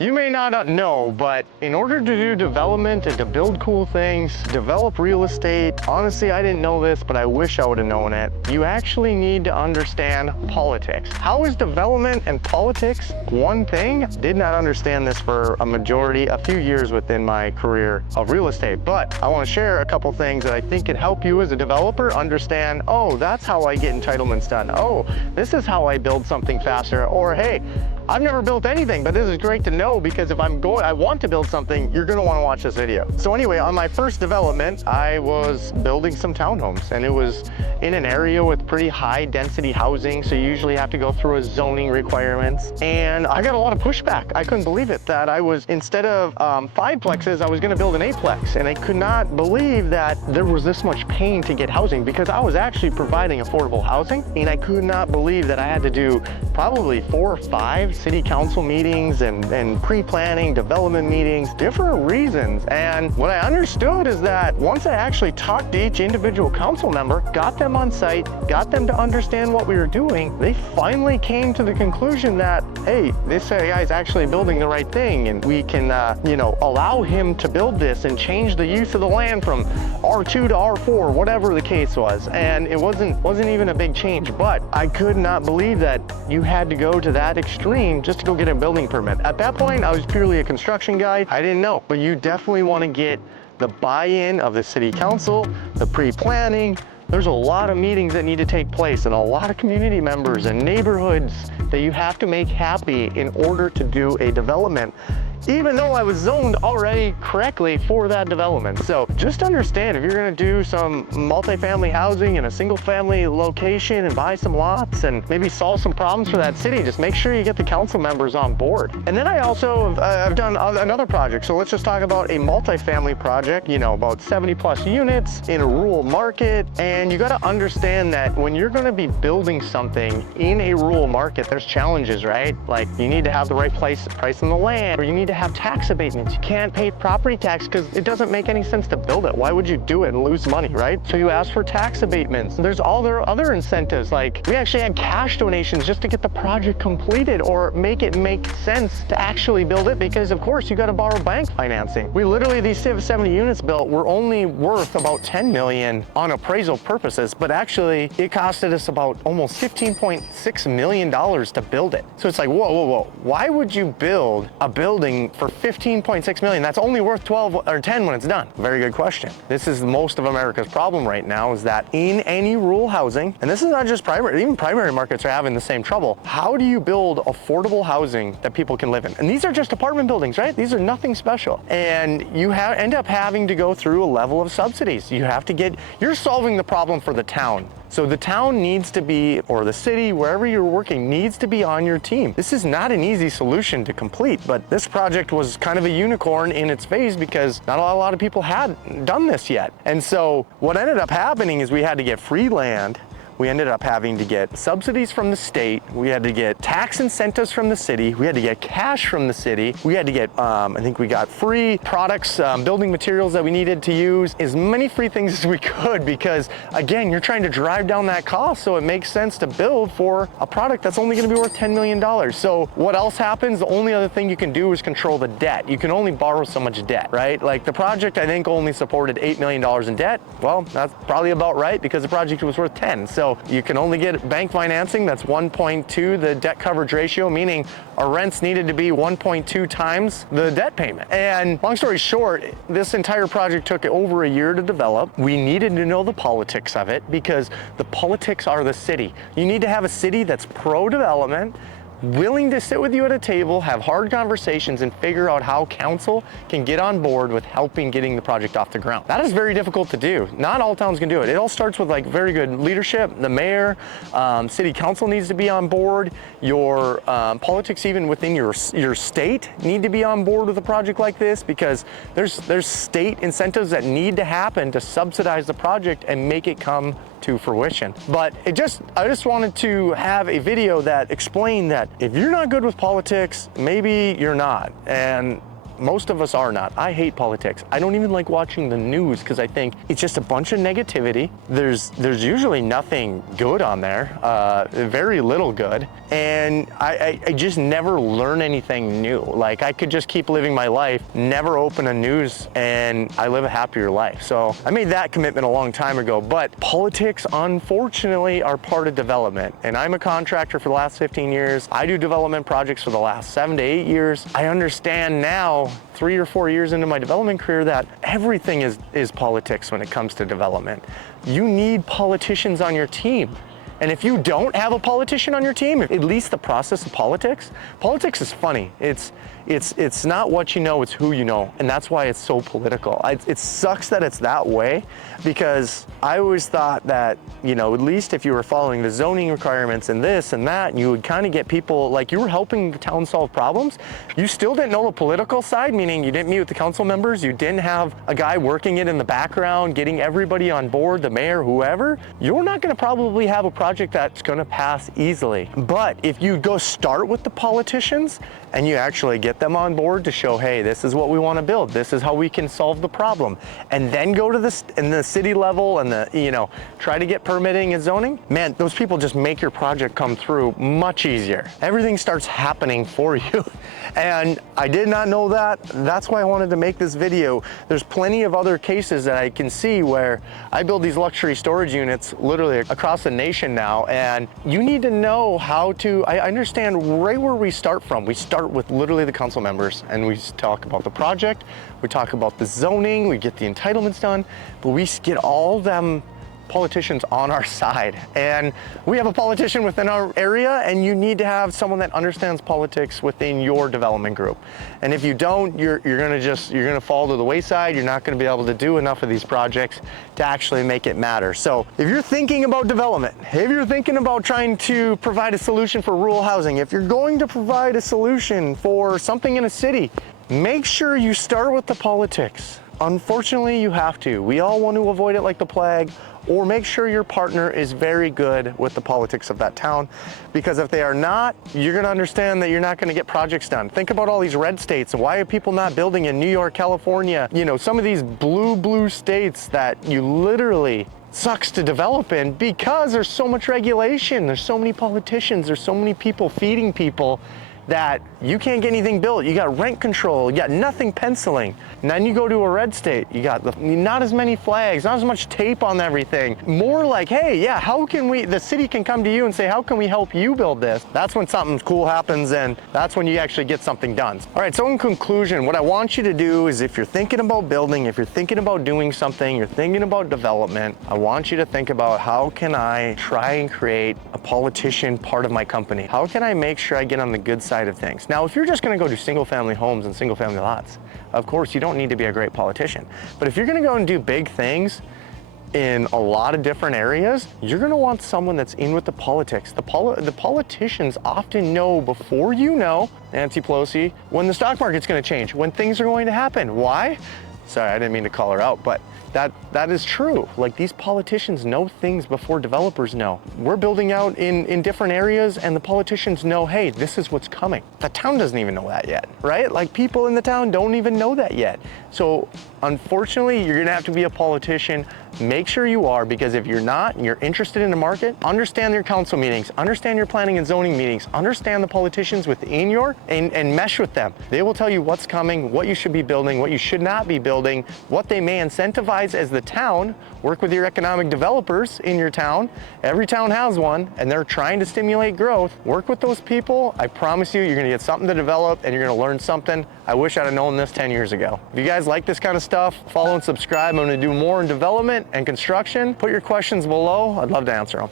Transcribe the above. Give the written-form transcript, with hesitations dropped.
You may not know, but in order to do development and to build cool things, develop real estate, honestly, I didn't know this, but I wish I would have known it. You actually need to understand politics. How is development and politics one thing? Did not understand this for a few years within my career of real estate, but I want to share a couple things that I think can help you as a developer understand, oh, that's how I get entitlements done. Oh, this is how I build something faster. Or, hey, I've never built anything, but this is great to know because if I want to build something, you're gonna wanna watch this video. So anyway, on my first development, I was building some townhomes and it was in an area with pretty high density housing. So you usually have to go through a zoning requirements. And I got a lot of pushback. I couldn't believe it that I was, instead of 5 plexes, I was gonna build an 8-plex. And I could not believe that there was this much pain to get housing because I was actually providing affordable housing. And I could not believe that I had to do probably 4 or 5 city council meetings and pre-planning development meetings, different reasons. And what I understood is that once I actually talked to each individual council member, got them on site, got them to understand what we were doing, they finally came to the conclusion that, hey, this guy is actually building the right thing and we can, allow him to build this and change the use of the land from R2 to R4, whatever the case was. And it wasn't even a big change, but I could not believe that you had to go to that extreme just to go get a building permit. At that point, I was purely a construction guy. I didn't know, but you definitely want to get the buy-in of the city council, the pre-planning. There's a lot of meetings that need to take place and a lot of community members and neighborhoods that you have to make happy in order to do a development, even though I was zoned already correctly for that development. So just understand, if you're gonna do some multifamily housing in a single family location and buy some lots and maybe solve some problems for that city, just make sure you get the council members on board. And then I also, I've done another project. So let's just talk about a multifamily project, about 70 plus units in a rural market. And you gotta understand that when you're gonna be building something in a rural market, there's challenges, right? Like you need to have the right price on the land, or you need to have tax abatements. You can't pay property tax because it doesn't make any sense to build it. Why would you do it and lose money, right? So you ask for tax abatements. There's all their other incentives. Like we actually had cash donations just to get the project completed or make it make sense to actually build it because of course you got to borrow bank financing. We literally, these 70 units built were only worth about 10 million on appraisal purposes, but actually it costed us about almost $15.6 million to build it. So it's like, whoa. Why would you build a building for $15.6 million? That's only worth 12 or 10 when it's done. Very good question. This is most of America's problem right now, is that in any rural housing, and this is not just primary, even primary markets are having the same trouble. How do you build affordable housing that people can live in? And these are just apartment buildings, right? These are nothing special. And you end up having to go through a level of subsidies. You're solving the problem for the town. So the town needs to be, or the city, wherever you're working, needs to be on your team. This is not an easy solution to complete, but this project was kind of a unicorn in its phase because not a lot of people had done this yet. And so what ended up happening is we had to get free land. We ended up having to get subsidies from the state. We had to get tax incentives from the city. We had to get cash from the city. We had to get, I think we got free products, building materials that we needed to use, as many free things as we could because again, you're trying to drive down that cost so it makes sense to build for a product that's only gonna be worth $10 million. So what else happens? The only other thing you can do is control the debt. You can only borrow so much debt, right? Like the project, I think only supported $8 million in debt. Well, that's probably about right because the project was worth 10. So you can only get bank financing that's 1.2 the debt coverage ratio, meaning our rents needed to be 1.2 times the debt payment. And long story short, this entire project took over a year to develop. We needed to know the politics of it because the politics are the city. You need to have a city that's pro-development, willing to sit with you at a table, have hard conversations, and figure out how council can get on board with helping getting the project off the ground. That is very difficult to do. Not all towns can do it. It all starts with like very good leadership. The mayor, city council needs to be on board. Your politics, even within your state, need to be on board with a project like this because there's state incentives that need to happen to subsidize the project and make it come to fruition. But I just wanted to have a video that explained that if you're not good with politics, maybe you're not. And Most of us are not. I hate politics. I don't even like watching the news because I think it's just a bunch of negativity. There's usually nothing good on there, very little good. And I just never learn anything new. Like I could just keep living my life, never open a news, and I live a happier life. So I made that commitment a long time ago, but politics, unfortunately, are part of development. And I'm a contractor for the last 15 years. I do development projects for the last 7 to 8 years. I understand now, 3 or 4 years into my development career, that everything is politics when it comes to development. You need politicians on your team. And if you don't have a politician on your team, at least the process of politics is funny. It's not what you know, it's who you know. And that's why it's so political. It sucks that it's that way, because I always thought that, you know, at least if you were following the zoning requirements and this and that, and you would kind of get people, like you were helping the town solve problems, you still didn't know the political side, meaning you didn't meet with the council members, you didn't have a guy working it in the background, getting everybody on board, the mayor, whoever, you're not gonna probably have a project that's gonna pass easily. But if you go start with the politicians and you actually get them on board to show, hey, this is what we want to build, this is how we can solve the problem, and then go to the city level and the, you know, try to get permitting and zoning, man, those people just make your project come through much easier. Everything starts happening for you. And I did not know that. That's why I wanted to make this video. There's plenty of other cases that I can see where I build these luxury storage units literally across the nation now, and you need to know how to, I understand right where we start from. We start with literally the council members, and we talk about the project, we talk about the zoning, we get the entitlements done, but we get all them politicians on our side. And we have a politician within our area, and you need to have someone that understands politics within your development group. And if you don't, you're gonna fall to the wayside. You're not gonna be able to do enough of these projects to actually make it matter. So if you're thinking about development, if you're thinking about trying to provide a solution for rural housing, if you're going to provide a solution for something in a city, make sure you start with the politics. Unfortunately, you have to. We all want to avoid it like the plague, or make sure your partner is very good with the politics of that town, because if they are not, you're gonna understand that you're not gonna get projects done. Think about all these red states, and why are people not building in New York, California, you know, some of these blue states that you literally sucks to develop in, because there's so much regulation, there's so many politicians, there's so many people feeding people that you can't get anything built. You got rent control, you got nothing penciling. And then you go to a red state, you got not as many flags, not as much tape on everything. More like, hey, yeah, how can we, the city can come to you and say, how can we help you build this? That's when something cool happens, and that's when you actually get something done. All right, so in conclusion, what I want you to do is, if you're thinking about building, if you're thinking about doing something, you're thinking about development, I want you to think about, how can I try and create a politician part of my company? How can I make sure I get on the good side of things? Now, if you're just gonna go do single family homes and single family lots, of course, you don't need to be a great politician. But if you're gonna go and do big things in a lot of different areas, you're gonna want someone that's in with the politics. The politicians often know before you know, Nancy Pelosi, when the stock market's gonna change, when things are going to happen. Why? Sorry, I didn't mean to call her out, but that is true. Like, these politicians know things before developers know. We're building out in different areas, and the politicians know, hey, this is what's coming. The town doesn't even know that yet, right? Like, people in the town don't even know that yet. So unfortunately, you're gonna have to be a politician. Make sure you are, because if you're not and you're interested in the market, understand your council meetings, understand your planning and zoning meetings, understand the politicians within your, and mesh with them. They will tell you what's coming, what you should be building, what you should not be building, what they may incentivize as the town. Work with your economic developers in your town. Every town has one, and they're trying to stimulate growth. Work with those people. I promise you're gonna get something to develop, and you're gonna learn something. I wish I'd have known this 10 years ago. If you guys like this kind of stuff, follow and subscribe. I'm gonna do more in development and construction. Put your questions below. I'd love to answer them.